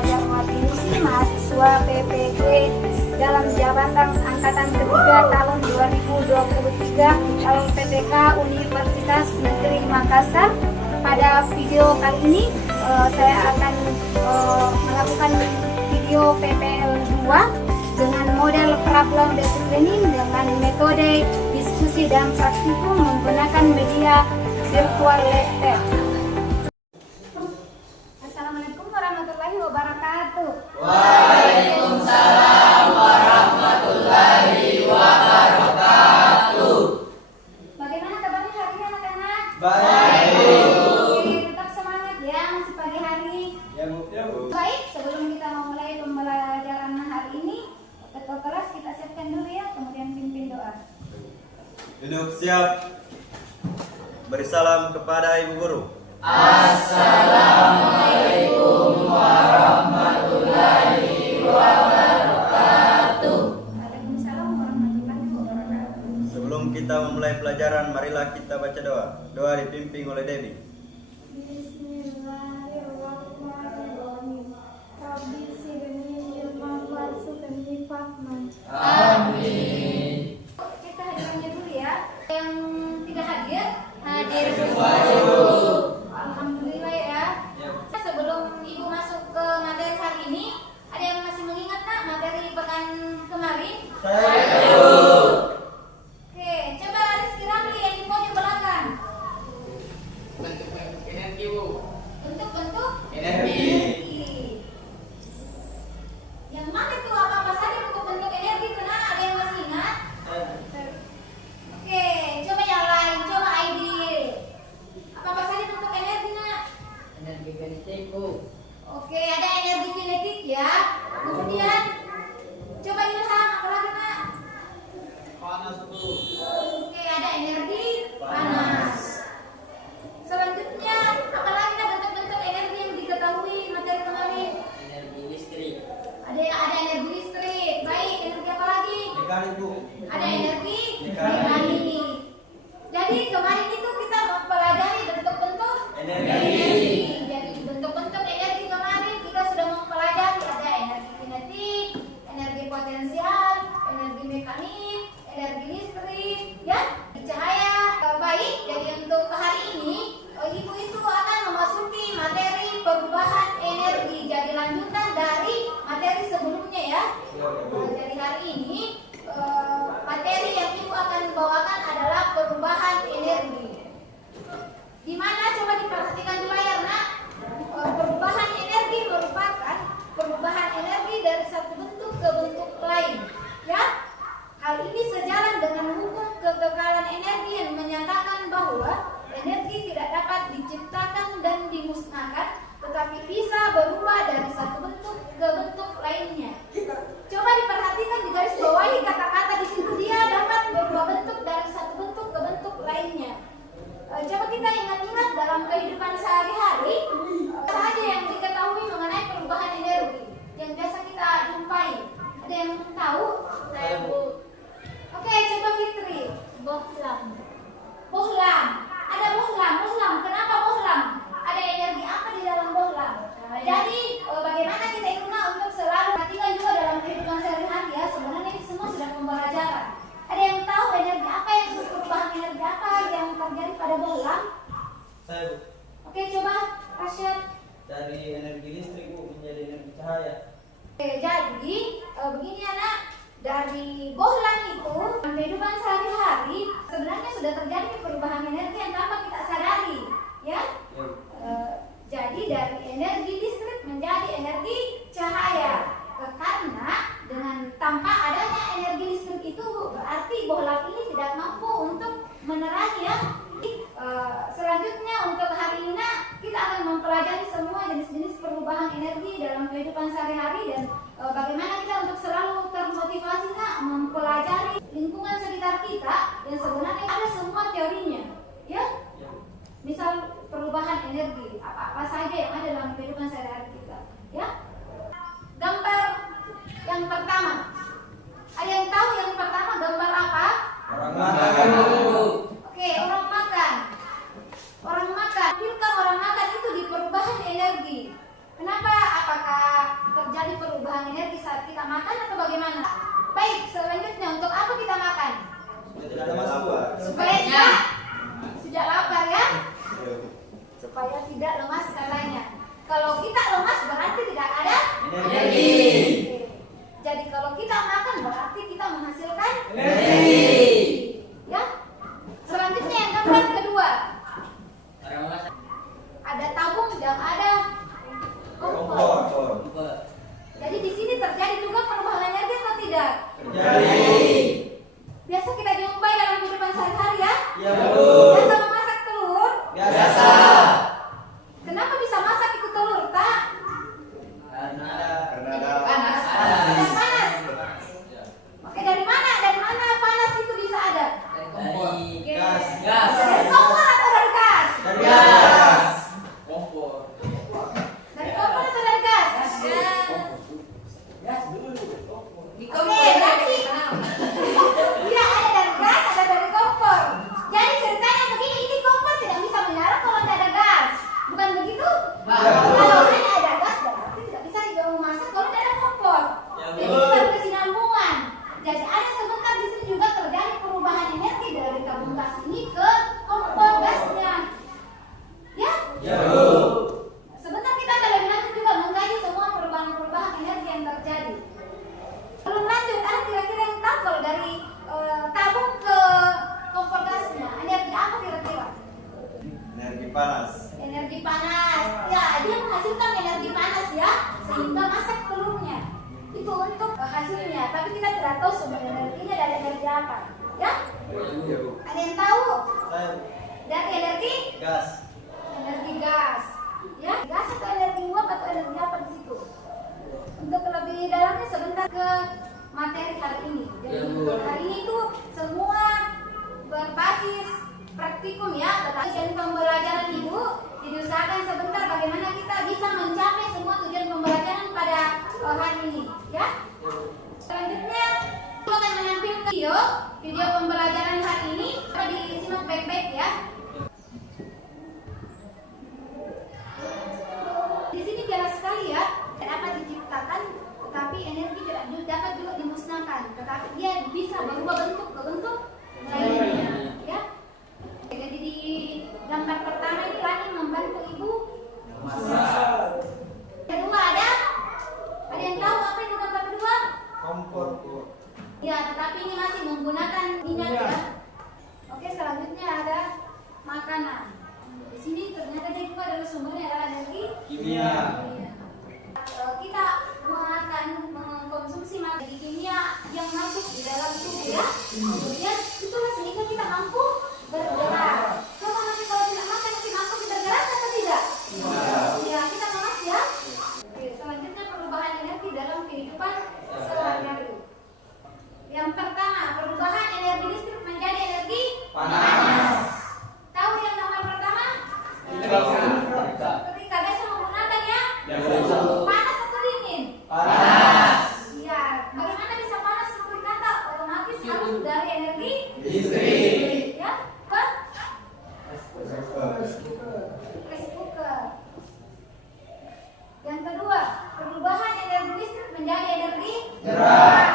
Fajar Martinusi, mahasiswa PPG dalam jabatan angkatan ketiga tahun 2023 calon PTK Universitas Negeri Makassar. Pada video kali ini saya akan melakukan video PPL 2 dengan model problem disciplining dengan metode diskusi dan praktikum menggunakan media virtual lab. Assalamualaikum warahmatullahi wabarakatuh. Waalaikumsalam warahmatullahi wabarakatuh. Bagaimana kabarnya hari ini anak-anak? Baik. Oke, tetap semangat ya, masih pagi hari. Ya, Bu. Baik, sebelum kita memulai pembelajaran hari ini, ketua kelas kita siapkan dulu ya, kemudian pimpin doa. Duduk siap. Beri salam kepada Ibu Guru. Assalamualaikum warahmatullahi wabarakatuh. Waalaikumsalam warahmatullahi wabarakatuh. Sebelum kita memulai pelajaran, marilah kita baca doa. Doa dipimpin oleh Devi. Bismillahirrahmanirrahim. Rabbi zidni ilman warzuqni fahman. Amin. Kita hadirnya dulu ya. Yang tidak hadir, hadir Semua dulu. Alhamdulillah ya. Sebelum Ibu masuk ke materi hari ini, ada yang masih mengingat nak materi pekan kemarin? Oke, coba Rizky Ramli yang di pojok belakang. Bentuk energi, Bu. Bentuk-bentuk Energi. Yang mana tuh apa saja bentuk-bentuk energi tuh nak? Ada yang masih ingat? Oke, coba yang lain, coba ID. Apa saja bentuk energi nak? Energi kinetik, Bu. Oke, ada energi kinetik ya. Kemudian coba Ilham, apa lagi nak? Panas, Bu. Oke, ada energi panas. Selanjutnya, apa lagi nak bentuk-bentuk energi yang diketahui materi kemarin? Energi listrik. Ada energi listrik. Baik, energi apa lagi? Mekanik, Bu. Ada energi Mekanik. mekanik. Jadi kemarin itu kita mempelajari bentuk-bentuk Energi. Jadi bentuk-bentuk energi kemarin kita sudah mempelajari ada energi kinetik, energi potensial, energi mekanik, energi listrik, ya, cahaya. Baik, jadi untuk hari ini Ibu itu akan memasuki materi perubahan energi. Jadi lanjutan dari materi sebelumnya ya. Jadi hari ini materi yang Ibu akan bawakan adalah perubahan energi. Di mana coba diperhatikan di layar nak. Perubahan energi merupakan perubahan energi dari satu bentuk ke bentuk lain. Ya, hal ini sejalan dengan hukum kekekalan energi yang menyatakan bahwa energi tidak dapat diciptakan dan dimusnahkan, tetapi bisa berubah dari satu bentuk ke bentuk lainnya. Coba diperhatikan di garis bawahi kata-kata di situ, dia dapat berubah bentuk dari satu bentuk ke bentuk lainnya. Coba kita ingat-ingat dalam kehidupan sehari-hari, apa saja yang diketahui mengenai perubahan energi yang biasa kita jumpai. Ada yang tahu? Saya, Bu. Oke, coba Fitri. Bohlam. Bohlam. Ada bohlam. Bohlam. Kenapa bohlam? Ada energi apa di dalam bohlam? Jadi bagaimana kita itu untuk selalu perhatikan juga dalam kehidupan sehari-hari ya. Sebenarnya ini semua sudah pembelajaran. Ada yang tahu energi apa yang perubahan energi apa yang terjadi pada bohlam? Saya, Bu. Oke, coba Rasyad. Dari energi listrik, Bu, menjadi energi cahaya. Oke, jadi begini anak, dari bohlam itu dalam kehidupan sehari-hari sebenarnya sudah terjadi perubahan energi yang tanpa kita sadari, ya. Ya, Bu. Jadi dari energi listrik menjadi energi cahaya. Karena dengan tanpa adanya energi listrik itu berarti bohlam ini tidak mampu untuk menerangi ya. Selanjutnya untuk hari ini kita akan mempelajari semua jenis-jenis perubahan energi dalam kehidupan sehari-hari dan bagaimana kita untuk selalu termotivasi mempelajari lingkungan sekitar kita yang sebenarnya ada semua teorinya, ya. Misal perubahan energi, apa-apa saja yang ada dalam kehidupan sehari-hari kita, ya. Gambar yang pertama, ada yang tahu yang pertama gambar apa? Orang makan, Bu. Oke, orang makan. Orang makan. Tampilkan orang makan itu di perubahan energi. Kenapa? Apakah terjadi perubahan energi saat kita makan atau bagaimana? Baik, selanjutnya untuk apa kita makan? Tidak ada masalah. Supaya tidak lapar ya? Supaya tidak lemas karenanya. Kalau kita lemas berarti tidak ada Energi. Jadi kalau kita makan berarti kita menghasilkan Energi. ya. Selanjutnya yang keempat kedua, Orang masak. ada tabung dan ada kompor. Kompor. Jadi di sini terjadi juga perubahan energi atau tidak? Terjadi. Biasa kita jumpai dalam kehidupan sehari-hari ya. Ya, Bu. Biasa memasak telur. Biasa. Kenapa bisa masak itu telur, tak? Karena ada Panas. Tidak panas. Oke, dari mana? Dari mana panas itu bisa ada? Dari kompor. gas. Gas. Dari kompor atau dari gas? Dari gas. Kompor. Dari kompor atau dari gas? Gas dulu. Di Oke, berarti tidak ada dari gas, ada dari kompor. Jadi ceritanya begini, ini kompor tidak bisa menyala kalau tidak ada gas. Bukan begitu? Kalau hanya ada gas berarti tidak bisa juga memasak kalau tidak ada kompor. Jadi itu baru kesinambungan. Jadi ada sebentar di sini juga terjadi perubahan energi dari tabung gas ini ke kompor gasnya. Ya? Ya, Bu. Sebentar kita akan lebih lanjut juga mengkaji semua perubahan-perubahan energi yang terjadi. Belum lanjut, ada kira-kira yang tahu kalau dari tabung ke kompor gasnya energi apa kira-kira? Energi panas. Energi panas. Ya, dia menghasilkan energi panas ya, sehingga masak telurnya. Itu untuk hasilnya, tapi kita tidak tahu sumber energinya dari energi apa. Ya? Ya, Bu. Ada yang tahu? Saya Dari energi? gas. Energi gas. Ya, gas atau energi uap atau energi apa di situ? Untuk lebih dalamnya sebentar ke materi hari ini. Jadi Ya, Bu. hari ini tuh semua berbasis praktikum ya, tetapi dari pembelajaran Ibu diusahakan sebentar bagaimana kita bisa mencapai semua tujuan pembelajaran pada hari ini, ya. Selanjutnya aku akan menampilkan video pembelajaran hari ini. Coba disimak baik-baik ya. Di sini jelas sekali ya, dapat diciptakan, tetapi energi tidak dapat juga dimusnahkan, tetapi dia bisa berubah bentuk ke bentuk lainnya, ya. Jadi di gambar pertama ini Lani membantu Ibu Masak. kedua ada yang tahu apa itu gambar kedua? Kompor, Bu. Ya, tetapi ini masih menggunakan minyak ya. Oke, selanjutnya ada makanan. Di sini ternyata dia juga adalah sumbernya adalah energi Kimia. kimia. Kita akan mengkonsumsi materi kimia yang masuk di dalam tubuh ya. Kemudian itulah sehingga kita mampu bergerak. Coba nanti kalau tidak makan nanti mampu kita bergerak atau tidak? Ya, kita malas ya. Oke, selanjutnya perubahan energi dalam kehidupan sehari-hari. Yang pertama, perubahan energi listrik menjadi energi Panas. Tahu yang nomor pertama? Ketika biasa menggunakan ya? Biasa. Panas atau dingin? Panas. Iya. Bagaimana bisa panas seperti kata? Otomatis harus dari energi Listrik. ya? Ke rice cooker. Yang kedua, perubahan energi listrik menjadi energi Gerak.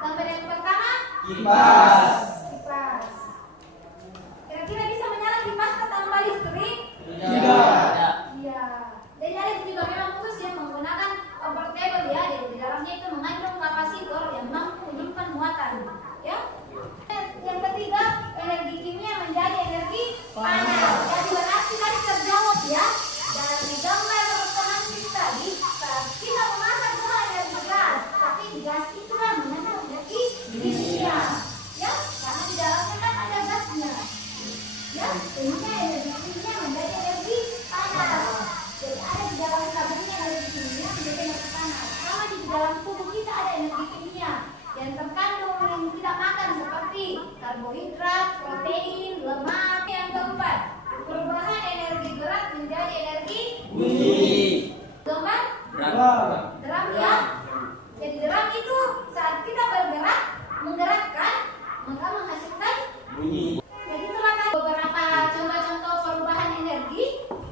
Gambar yang pertama, Kipas. kipas. Kira-kira bisa menyala kipas tanpa listrik? Tidak. Iya. Dan ada juga memang khusus yang menggunakan portable ya. Jadi di dalamnya itu mengandung kapasitor yang mampu menyimpan muatan. Ya. Yang ketiga, energi kimia menjadi energi panas. Jadi berarti tadi terjawab ya. Dari gambar pertama tadi, saat kita memasak cuma energi gas, tapi gas itu kan mengandung energi kimia. Ya, karena di dalamnya kan ada gasnya. Ya, sehingga energi kimia menjadi energi panas. Jadi ada di dalam tabungnya energi kimia menjadi energi panas. Sama di dalam tubuh kita ada energi kimia yang terkandung yang kita makan seperti karbohidrat, protein, lemak. Yang keempat, perubahan energi gerak menjadi energi Bunyi. gerak. Drum ya. Jadi drum itu saat kita bergerak menggerakkan maka menghasilkan Bunyi. jadi itulah tadi beberapa contoh-contoh perubahan energi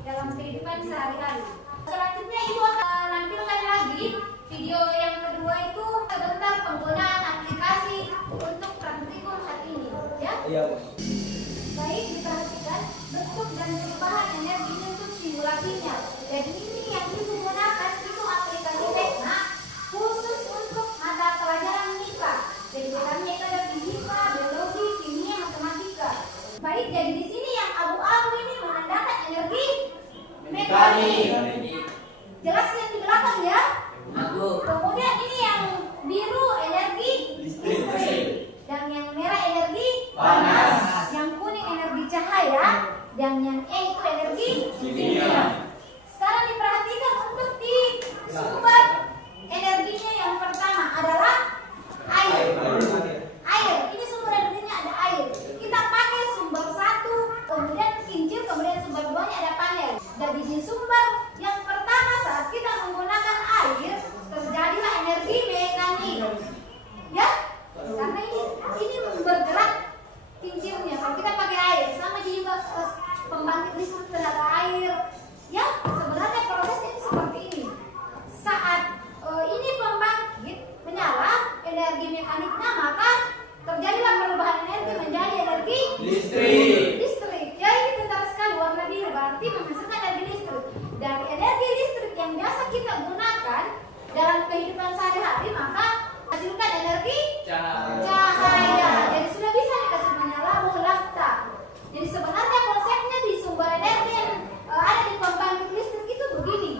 dalam kehidupan sehari-hari. Selanjutnya Ibu akan menampilkan lagi bentuk dan perubahan energi untuk simulasinya. Jadi ini yang ibu gunakan itu aplikasi Tekna khusus untuk mata pelajaran MIPA. Jadi bedanya itu ada fisika, biologi, kimia, matematika. Baik, jadi di sini yang abu-abu ini menandakan energi mekanik. Jelas yang di belakang ya. Kemudian ini yang biru energi listrik, dan yang merah energi panas, yang kuning energi cahaya, dan yang itu energi kimia. Sekarang diperhatikan untuk di sumber energinya yang pertama adalah air. Air, ini sumber energinya ada air. Kita pakai sumber satu, kemudian kincir, kemudian sumber duanya ada panel. Jadi di sumber yang pertama saat kita menggunakan air terjadilah energi mekanik. Ya, karena ini bergerak kincirnya. Kalau kita pakai air, sama juga pembangkit listrik tenaga air. Ya, sebenarnya prosesnya itu seperti ini. Saat ini pembangkit menyala energi mekaniknya, maka terjadilah perubahan energi menjadi energi listrik. Ya, ini kental sekali warna biru, berarti menghasilkan energi listrik. Dari energi listrik yang biasa kita gunakan dalam kehidupan sehari-hari, maka hasilkan energi cahaya. Jadi sudah bisa dikasih menyala mulakta. Jadi sebenarnya konsepnya di sumber energi yang ada di pembangkit listrik itu begini.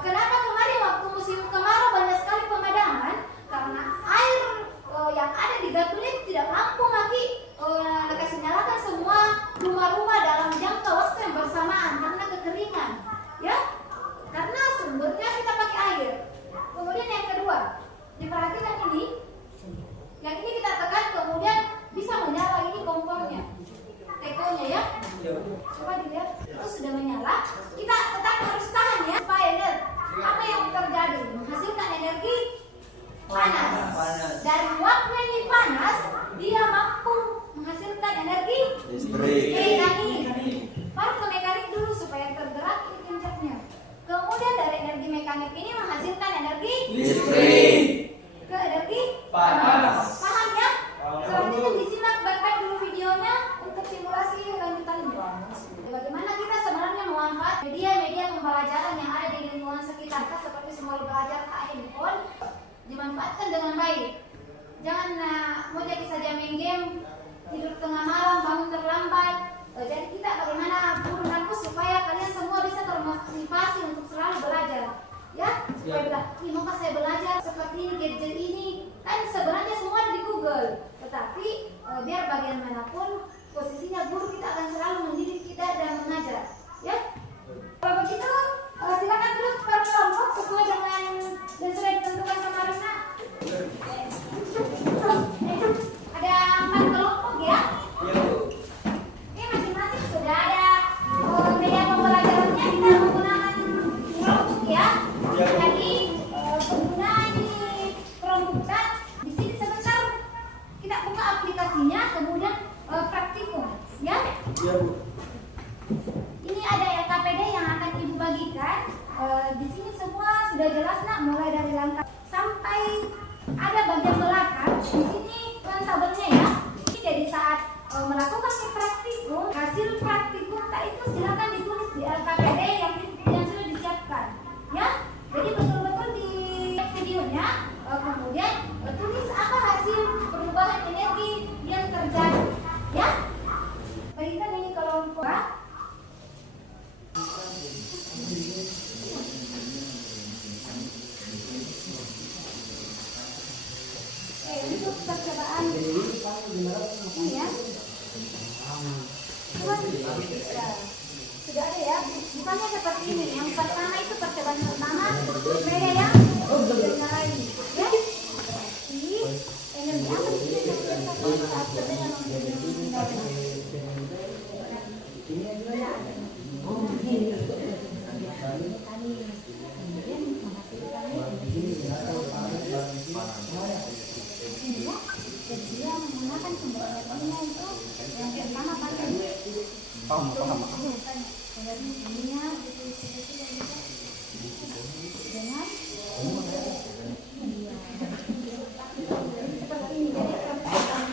Kenapa kemarin waktu musim kemarau banyak sekali pemadaman? Karena air yang ada di Gatulik tidak mampu lagi kasih nyalakan semua rumah-rumah dalam jangka waktu yang bersamaan karena kekeringan. Ya, karena sumbernya kita pakai air. Kemudian yang kedua, diperhatikan ini. Yang ini kita tekan, kemudian bisa menyala, ini kompornya, tekonya ya. Coba dilihat, itu sudah menyala. Kita tetap harus tahan ya, supaya lihat apa yang terjadi, menghasilkan energi panas. Dari uapnya ini panas, dia mampu menghasilkan energi mekanik. Baru ke mekanik dulu supaya tergerak ini kincirnya. Kemudian dari energi mekanik ini menghasilkan energi listrik ke energi panas. Paham ya? Selanjutnya disimak baik-baik dulu videonya untuk simulasi lanjutannya. Bagaimana kita sebenarnya memanfaatkan media pembelajaran yang ada di lingkungan sekitar kita seperti semua belajar handphone dimanfaatkan dengan baik. Jangan mau jadi saja main game, tidur tengah malam, bangun terlambat. Jadi kita bagaimana guru supaya kalian semua bisa termotivasi untuk selalu belajar. Ya, supaya bilang, maka saya belajar seperti ini, gadget ini. Kan sebenarnya semua ada di Google. Tetapi biar bagaimanapun posisinya guru kita akan selalu mendidik kita dan mengajar. Ya, kalau begitu silakan terus per kelompok sesuai dengan yang sudah ditentukan sama Rina. Ada 4 kelompok ya. Ini masing-masing sudah ada media pembelajarannya, kita menggunakan Chromebook ya. Jadi penggunaan ini Chromebook, di sini sebentar kita buka aplikasinya, kemudian praktikum ya. Ini ada LKPD yang akan ibu bagikan. Di sini semua sudah jelas nak, mulai dari langkah sampai ada bagian belakang. Di sini tabelnya ya. Jadi saat melakukan praktikum, hasil praktikum itu silakan ditulis di LKPD yang sudah disiapkan. Ya, jadi betul-betul di videonya, kemudian tulis apa hasil perubahan energi yang terjadi. Ya, bagikan ini kelompok. Untuk percobaan ini ya. Sudah ada ya. Misalnya seperti ini. Yang pertama itu percobaan pertama. Beda ya. Lain. Ya. Ini energi apa sih yang kita dia menggunakan sumber energinya itu yang pertama pakai paham dari dunia dengan seperti ini. Jadi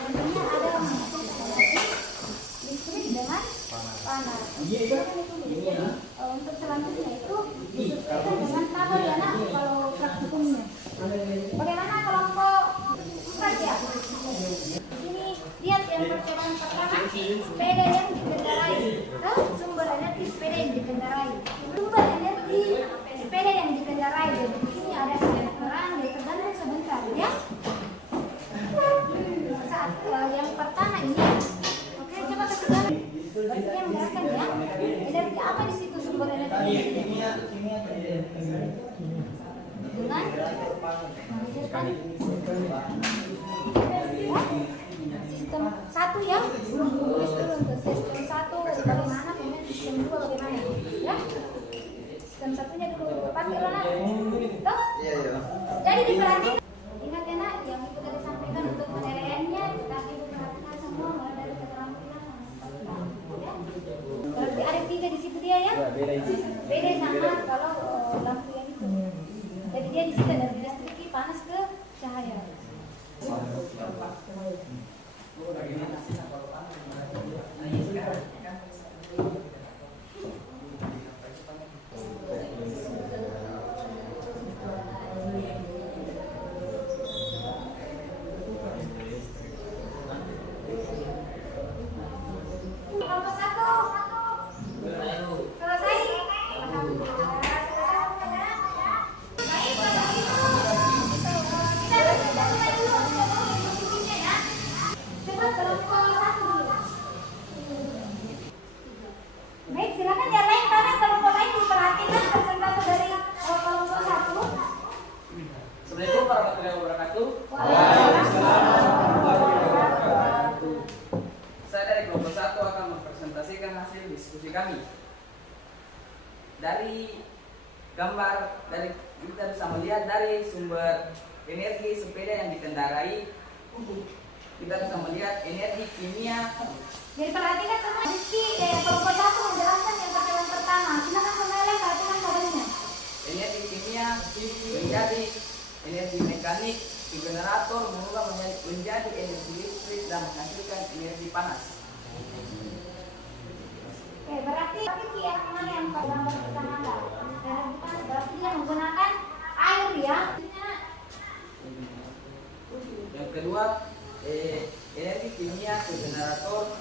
pertanyaannya ada listrik dengan panas. Untuk selanjutnya itu disesuaikan dengan tabel ya nak kalau praktikumnya. Bagaimana kelompok 4 ya? Ini lihat yang percobaan pertama, sepeda yang dikendarai. Sumber energi sepeda yang dikendarai. Sumber energi sepeda yang dikendarai. Jadi di sini ada sinar terang, dia tergantung sebentar ya. Saat yang pertama ini, oke coba kasih gambar. Berarti yang menggerakkan ya. Energi apa di situ sumber energi? Dengan sistem 1 ya. Tulis dulu untuk sistem 1 bagaimana, kemudian sistem 2 bagaimana ya. Sistem 1-nya dulu pakai lah. Toh? Iya, iya. Jadi diperhatikan. Ingat ya nak, yang itu tadi sampaikan untuk penilaiannya tadi diperhatikan semua mulai dari keterampilan ya. Berarti ada 3 di situ dia ya. Beda sama kalau lampu yang itu. Jadi dia di situ energi listrik panas ke cahaya. Kelompok 1 selesai. Alhamdulillah selesai semuanya. Baik kalau gitu kita mulai dulu untuk diskusinya ya. Coba kelompok 1 dulu. Baik silakan yang lain karena kelompok lain diperhatikan persentase dari kelompok 1. Assalamualaikum warahmatullahi wabarakatuh. Saya dari kelompok 1 akan mempresentasikan hasil diskusi kami. Dari gambar dari kita bisa melihat dari sumber energi sepeda yang dikendarai, kita bisa melihat energi kimia. Jadi perhatikan semua. Rizky kelompok 1 menjelaskan yang percobaan pertama. Silakan semuanya perhatikan tabelnya. Energi kimia menjadi energi mekanik di generator berubah menjadi energi listrik dan menghasilkan energi panas. Oke, berarti yang mana yang gambar pertama enggak? Energi panas berarti dia menggunakan air ya. Yang kedua, energi kimia ke generator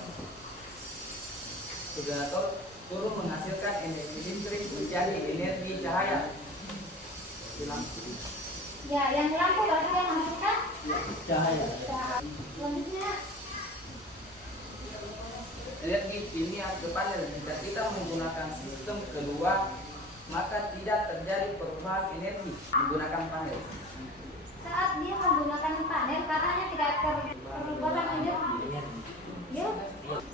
turun menghasilkan energi listrik menjadi energi cahaya. Ya, yang lampu berarti dia menghasilkan Cahaya. Selanjutnya Energi kimia ke panel. Jika kita menggunakan sistem kedua, maka tidak terjadi perubahan energi menggunakan panel. saat dia menggunakan panel katanya tidak perubahan energi. Ya.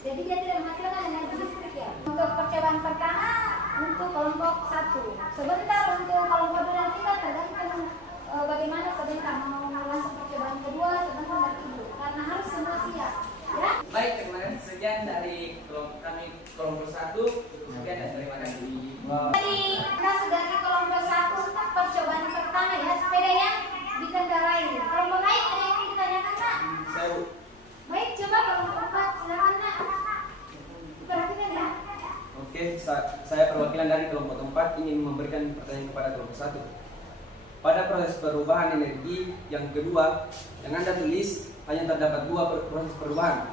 Jadi dia tidak menghasilkan energi listrik ya. Untuk percobaan pertama untuk kelompok 1. Sebentar untuk kelompok 2 dan 3 tergantung bagaimana sebentar mau langsung percobaan kedua sebentar dan dulu karena harus semua siap. Ya. Baik, terima kasih. Sekian dari kelompok 1. Sekian dan terima kasih. Jadi kita dari kelompok 1 untuk percobaan pertama ya sepeda yang dikendarai. Kelompok lain ada yang ditanyakan Nak? Saya Baik, coba kelompok 4 silakan Nak. Perhatikan ya. Oke, saya perwakilan dari kelompok 4 ingin memberikan pertanyaan kepada kelompok 1. Pada proses perubahan energi yang kedua, yang Anda tulis hanya terdapat 2 proses perubahan.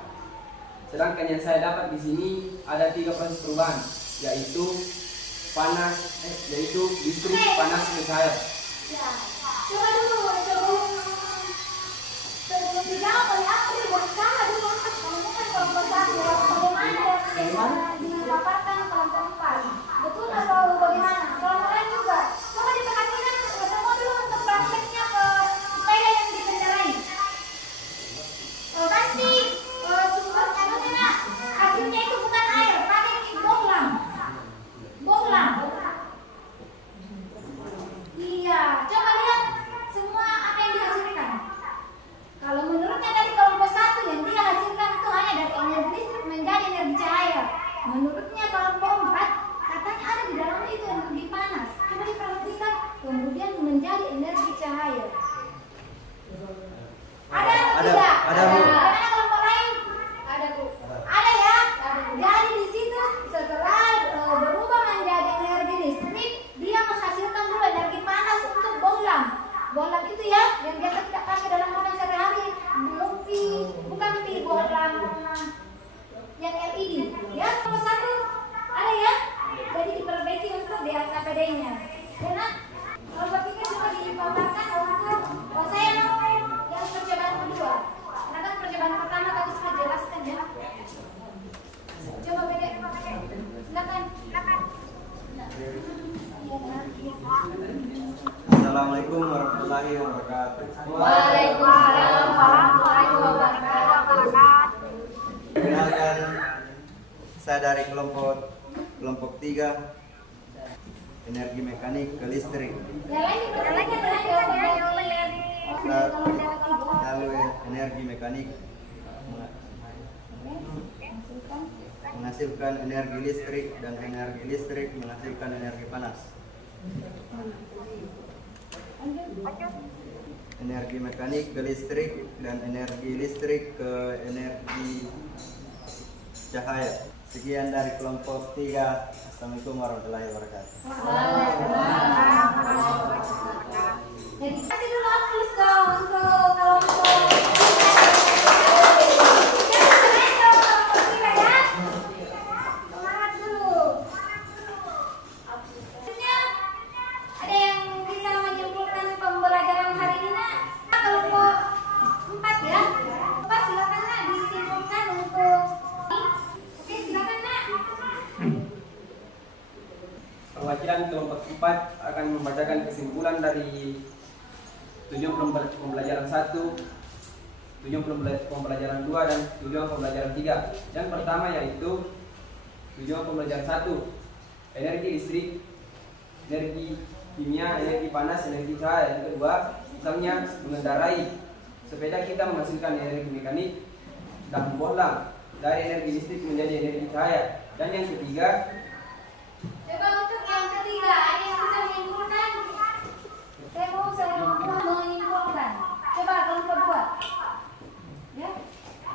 Sedangkan yang saya dapat di sini ada 3 proses perubahan, yaitu listrik, panas, dan cahaya. Ya. Coba dulu sebelum dijawab oleh April berusaha dulu untuk menemukan kelompok 1 bagaimana dipaparkan kelompok 4. Betul atau bagaimana? Kelompok lain juga. Coba diperhatikan semua dulu untuk prakteknya ke sepeda yang dikendarai. Nanti sumbernya Nak, hasilnya itu bukan air, pakai boklam. Boklam. Iya, coba lihat semua apa yang dihasilkan. Kalau menurutnya dari kelompok 1 yang dia hasilkan itu hanya dari energi listrik menjadi energi cahaya. Menurut Assalamualaikum warahmatullahi wabarakatuh. Waalaikumsalam warahmatullahi wabarakatuh. Perkenalkan, saya dari kelompok 3 energi mekanik ke listrik. Lalu energi mekanik menghasilkan energi listrik dan energi listrik menghasilkan energi panas. Energi mekanik ke listrik dan energi listrik ke energi cahaya. Sekian dari kelompok 3. Assalamualaikum warahmatullahi wabarakatuh. Jadi kasih dulu aplaus dong untuk kelompok. Semangat dulu. Ada yang bisa menyimpulkan pembelajaran hari ini, Nak? Kelompok 4 ya. Pak, silakan Nak disimpulkan untuk oke, silakan Nak. Perwakilan kelompok 4 akan membacakan kesimpulan dari tujuan pembelajaran 1, tujuan pembelajaran 2, dan tujuan pembelajaran 3. Yang pertama yaitu tujuan pembelajaran 1, energi listrik, energi kimia, energi panas, energi cahaya. Yang kedua, misalnya mengendarai sepeda kita menghasilkan energi mekanik dan bola dari energi listrik menjadi energi cahaya. Dan yang ketiga, Coba untuk yang ketiga, ada yang bisa menyimpulkan? Saya mau menyimpulkan. Coba kelompok 2. Ya,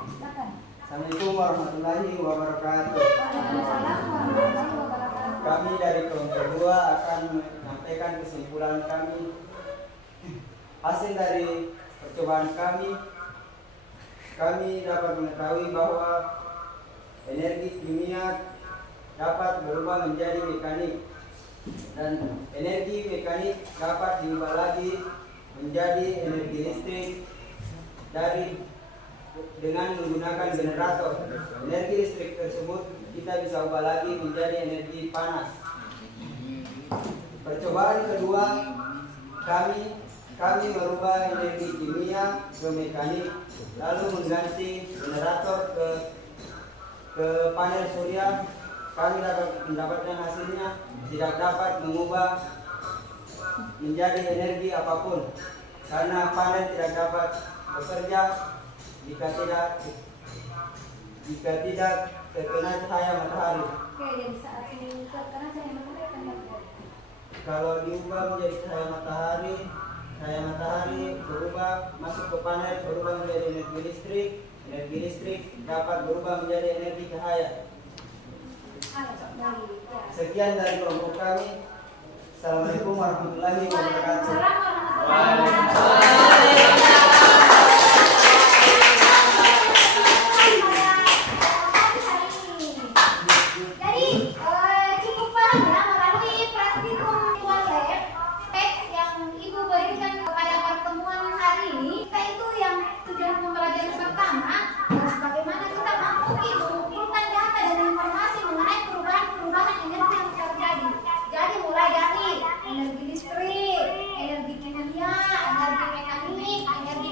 silakan. Assalamualaikum warahmatullahi wabarakatuh. Waalaikumsalam warahmatullahi wabarakatuh. Kami dari kelompok 2 akan menyampaikan kesimpulan kami. Hasil dari percobaan kami dapat mengetahui bahwa energi kimia dapat berubah menjadi mekanik dan energi mekanik dapat diubah lagi menjadi energi listrik dengan menggunakan generator. Energi listrik tersebut kita bisa ubah lagi menjadi energi panas. Percobaan kedua, kami merubah energi kimia ke mekanik, lalu mengganti generator ke panel surya. Kami dapat mendapatkan hasilnya tidak dapat mengubah menjadi energi apapun karena panel tidak dapat bekerja jika tidak terkena cahaya matahari. Oke, jadi saat ini terkena cahaya matahari akan dapat. Kalau diubah menjadi cahaya matahari berubah masuk ke panel berubah menjadi energi listrik dapat berubah menjadi energi cahaya. Sekian dari kelompok kami. Assalamualaikum warahmatullahi wabarakatuh. Jadi cukup paham ya melalui praktikum lab yang Ibu berikan pada pertemuan hari ini. Kita itu yang tujuan pembelajaran pertama harus bagaimana kita mampu mengumpulkan data dan informasi mengenai perubahan energi yang terjadi. Jadi mulai dari energi listrik, energi kimia, energi mekanik, energi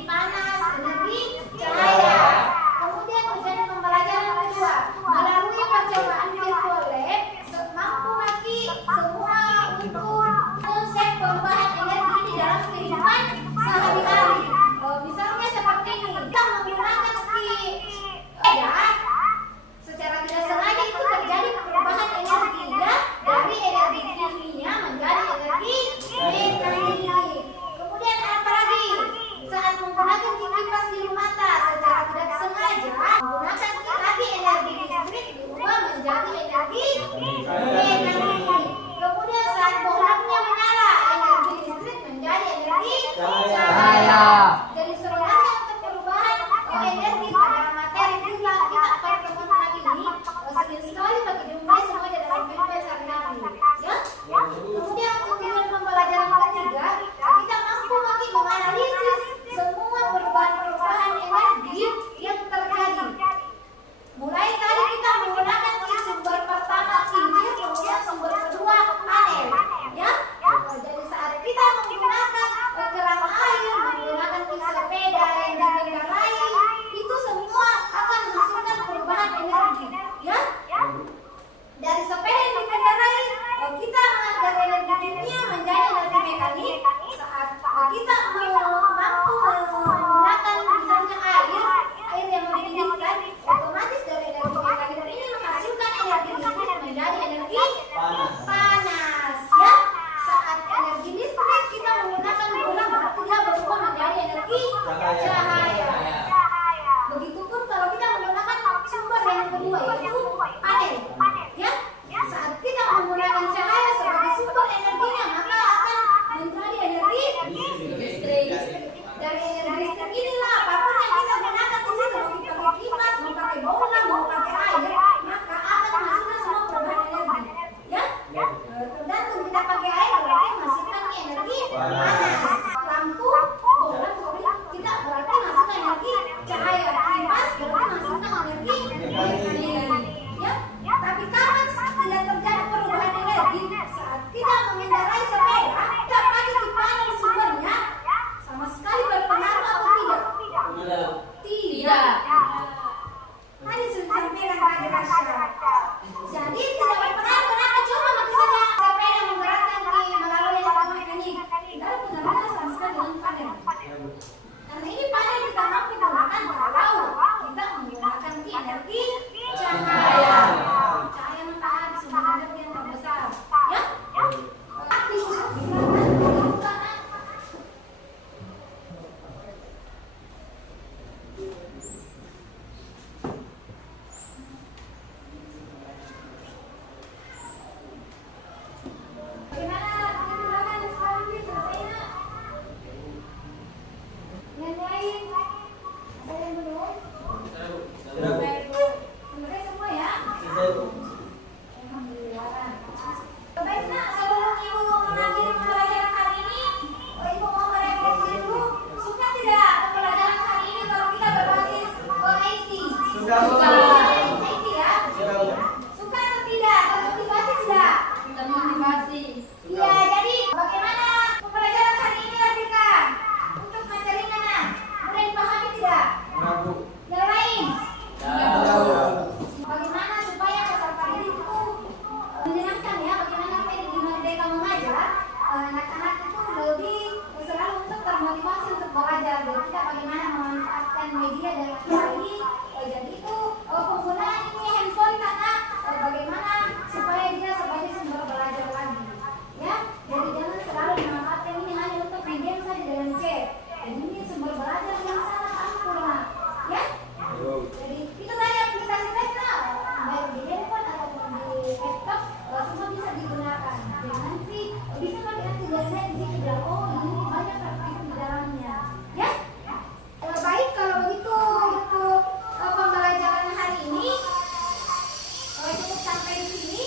sampai di sini.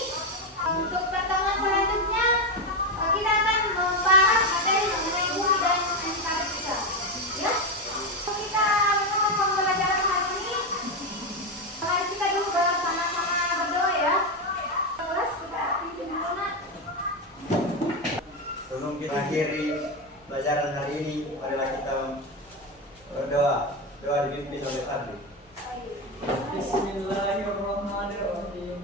Untuk pertemuan selanjutnya kita akan membahas materi mengenai bumi dan Antartika. Ya, kita menutup pembelajaran hari ini. Mari kita dulu bersama-sama berdoa ya. Terus kita pimpin doa. Sebelum kita akhiri pelajaran hari ini, marilah kita berdoa. Doa dipimpin oleh Fadli. Bismillahirrahmanirrahim.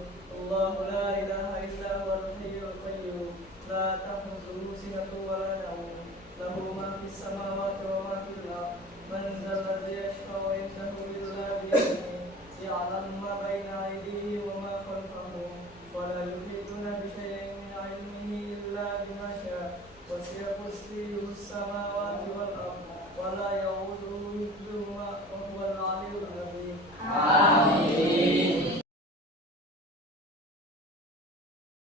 Allahu la ilaha illa huwal hayyul qayyum. La ta'khudhuhu sinatun wa la nawm. Lahu ma fis samawati wa ma fil ardh. Man dhal ladzi yashfa'u 'indahu illa bi'idhnihi. Ya'lamu ma baina aydihim wa ma khalfahum. Wa la yuhituna bi shay'in min 'ilmihi illa bima sha'a. Wasi'a kursiyyuhu as-samawati